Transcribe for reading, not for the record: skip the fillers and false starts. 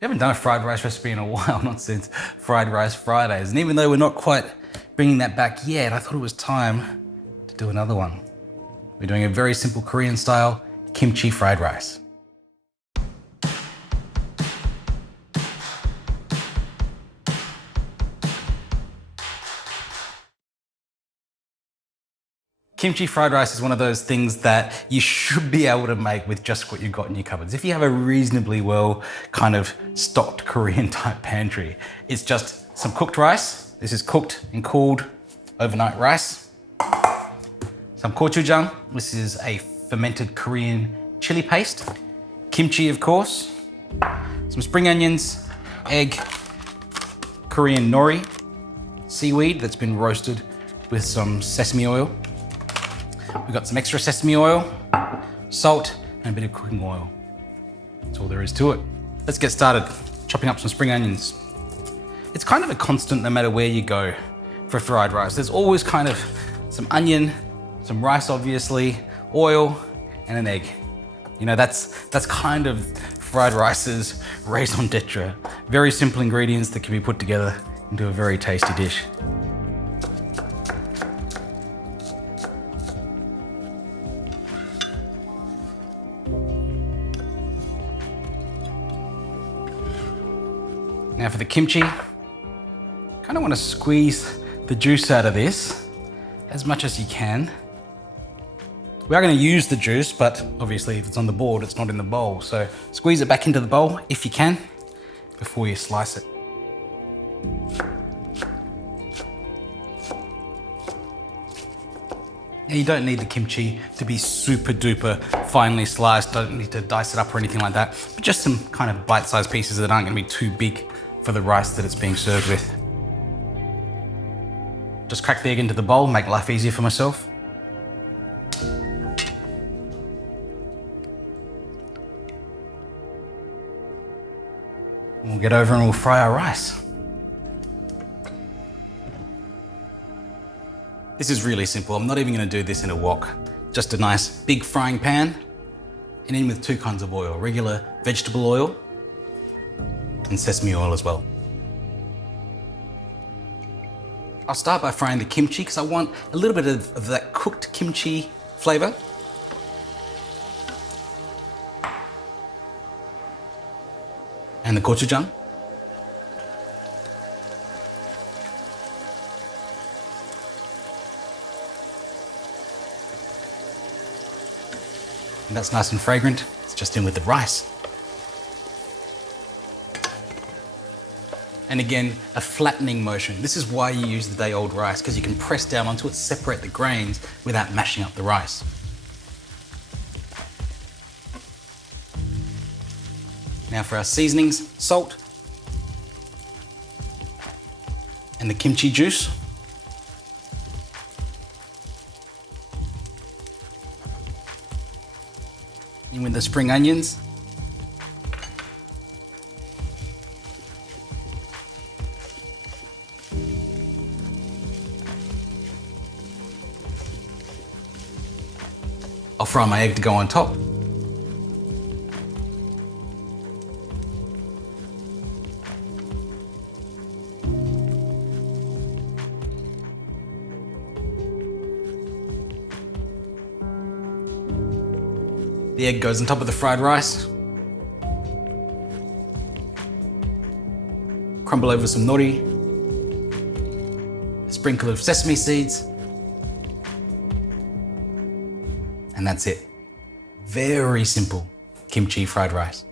We haven't done a fried rice recipe in a while, not since Fried Rice Fridays. And even though we're not quite bringing that back yet, I thought it was time to do another one. We're doing a very simple Korean style kimchi fried rice. Kimchi fried rice is one of those things that you should be able to make with just what you've got in your cupboards. If you have a reasonably well kind of stocked Korean type pantry, it's just some cooked rice. This is cooked and cooled overnight rice. Some gochujang. This is a fermented Korean chili paste. Kimchi, of course. Some spring onions, egg, Korean nori, seaweed that's been roasted with some sesame oil. We've got some extra sesame oil, salt, and a bit of cooking oil. That's all there is to it. Let's get started chopping up some spring onions. It's kind of a constant no matter where you go for fried rice. There's always kind of some onion, some rice obviously, oil, and an egg. You know, that's kind of fried rice's raison d'etre. Very simple ingredients that can be put together into a very tasty dish. Now for the kimchi, kind of want to squeeze the juice out of this as much as you can. We are going to use the juice, but obviously if it's on the board, it's not in the bowl. So squeeze it back into the bowl if you can before you slice it. Now you don't need the kimchi to be super duper finely sliced, don't need to dice it up or anything like that, but just some kind of bite-sized pieces that aren't going to be too big for the rice that it's being served with. Just crack the egg into the bowl, make life easier for myself. We'll get over and we'll fry our rice. This is really simple. I'm not even going to do this in a wok. Just a nice big frying pan and in with two kinds of oil, regular vegetable oil and sesame oil as well. I'll start by frying the kimchi because I want a little bit of that cooked kimchi flavor. And the gochujang. And that's nice and fragrant. It's just in with the rice. And again, a flattening motion. This is why you use the day-old rice, because you can press down onto it, separate the grains without mashing up the rice. Now for our seasonings, salt, and the kimchi juice. In with the spring onions. I'll fry my egg to go on top. The egg goes on top of the fried rice. Crumble over some nori. A sprinkle of sesame seeds. And that's it. Very simple kimchi fried rice.